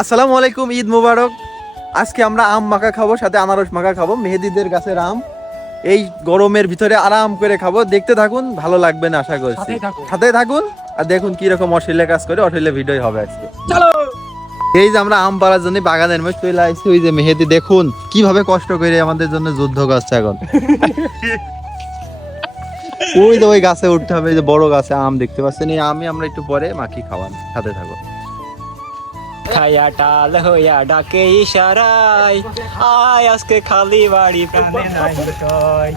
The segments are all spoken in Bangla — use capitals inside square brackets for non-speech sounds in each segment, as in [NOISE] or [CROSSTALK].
আসসালামু আলাইকুম ঈদ মুবারক। আজকে আমরা আম মাখা খাব সাথে আনারস মাখা খাব। মেহেদিদের গাছের আম এই গরমের ভিতরে আরাম করে খাব। দেখতে থাকুন ভালো লাগবে না আশা করছি। সাথে থাকুন। আর দেখুন কি রকম অস্ট্রেলিয়া কাজ করে অস্ট্রেলিয়া ভিডিও হবে আজকে। চলো! এই যে আমরা আম পাড়ার জন্য বাগানের মধ্যে চলে আসছি ওই যে মেহেদি দেখুন কীভাবে কষ্ট করে আমাদের জন্য যুদ্ধ করছে এখন। ওই যে ওই গাছে উঠতে হবে যে বড় গাছে আম দেখতে পাচ্ছেন এই আমি আমরা একটু পরে মাখি খাওয়ান সাথে থাকো খায়া টাল হইয়া ডাকে ইশারায় আয় আজকে খালি বাড়ি প্রাণে নাই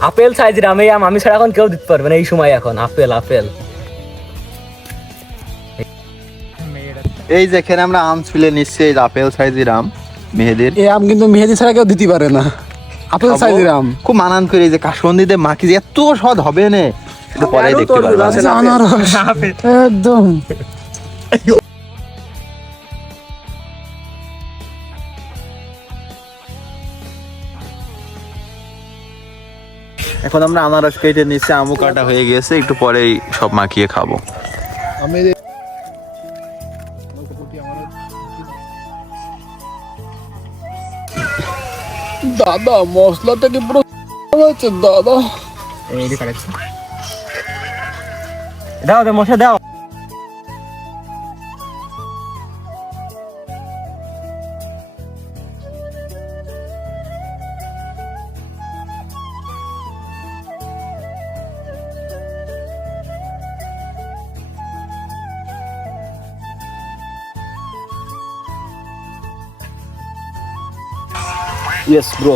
আপেল সাইজের আমি আম আমি ছাড়া এখন কেউ দিতে পারবে না এই সময় এখন। Apple apple. এই যেখানে আমরা আম ছুলে নিচ্ছি এই আপেল সাইজের আম মেহেদির। এই আম কিন্তু মেহেদি ছাড়া কেউ দিতে পারে না। আপেল। সাইজের আম। খুব মানান করে এই যে কাসন্দিতে মাখি যে এত স্বাদ হবে না? এটা পরে দেখতে পারব। আনারস একদম। এখন আমরা আনারস কেটে নিচ্ছি আমু কাটা হয়ে গেছে একটু পরেই সব মাখিয়ে খাব। আমি দাদা মশলাটা কি পুরো দাদা। দাও দাও মশলা দাও। Yes, bro.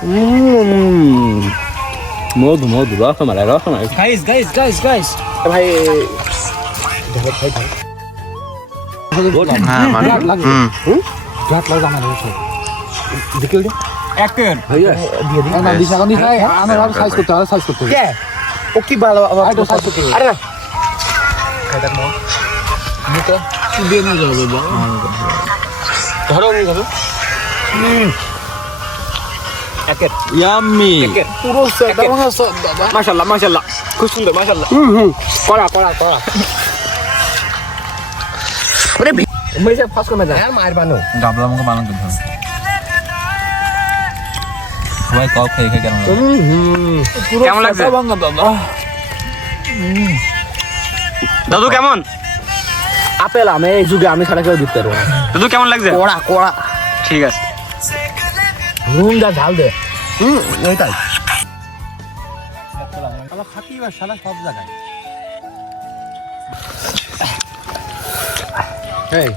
Mm. মধু মধু rasmalai rasmalai guys guys guys guys ভাই হ্যাঁ মানে ধরো ইয়াম্মি পুরো কড়া কড়া ফাস করে আর মার বানো। মুখে সবাই খেয়ে খেয়ে কেমন লাগছে? দাদু। কেমন? আপেল আমি এই যুগে আমি ছাড়া কেউ দিতে পারব দাদু কেমন লাগছে? কোড়া কোড়া। ঠিক আছে। নুন দা ঝাল দে। হুম ওইটাই। আবার খাকি বা শালা সব জায়গায়। এই।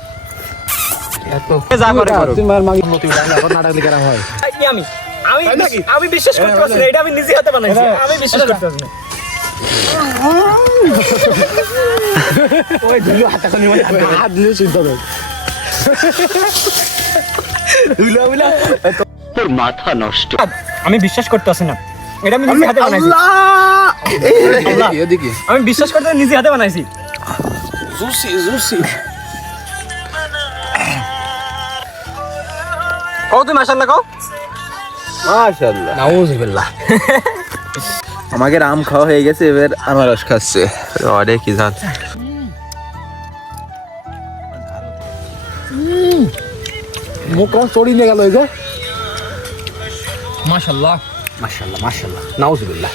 এত যা করে করো। তুমি মার মাগি। মতি ডালা এখন নাটক লিখা হয়। এই আমি আমি আমি বিশ্বাস করতে পারছি না এটা আমি নিজে হাতে বানাইছি আমি বিশ্বাস করতে পারছি ওই ধুলো হাতে মানে হাত দিলে হবে। [LAUGHS] ধুলো বুলা আমি বিশ্বাস করতে পারছি না। এটা আমি নিজে হাতে বানাইছি। আমি বিশ্বাস করতে নিজে হাতে বানাইছি। Juicy juicy. কও তুমি মাশাআল্লাহ কও। মাশাআল্লাহ। নাউজুবিল্লাহ। আমাকে আম খাওয়া হয়ে গেছে এবার আনারস খাচ্ছে। অরে কি জাত। মুখ কোন চড়ি নিয়ে গেল এই যে। মাশাআল্লাহ। মাশাআল্লাহ মাশাআল্লাহ। নাউজুবিল্লাহ।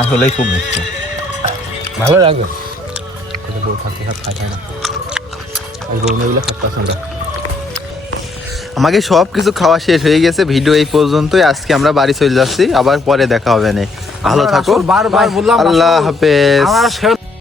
আসলেই খুব মিষ্টি ভালো লাগবে কিন্তু বউ থাকতে হাত খাই না। এই বউ নেগুলো খাতে পারছে না আমাকে সব কিছু খাওয়া শেষ হয়ে গেছে ভিডিও এই পর্যন্তই। আজকে আমরা বাড়ি চলে যাচ্ছি আবার পরে দেখা হবে না। ভালো থাকো। বারবার বললাম আল্লাহ হাফেজ। আমার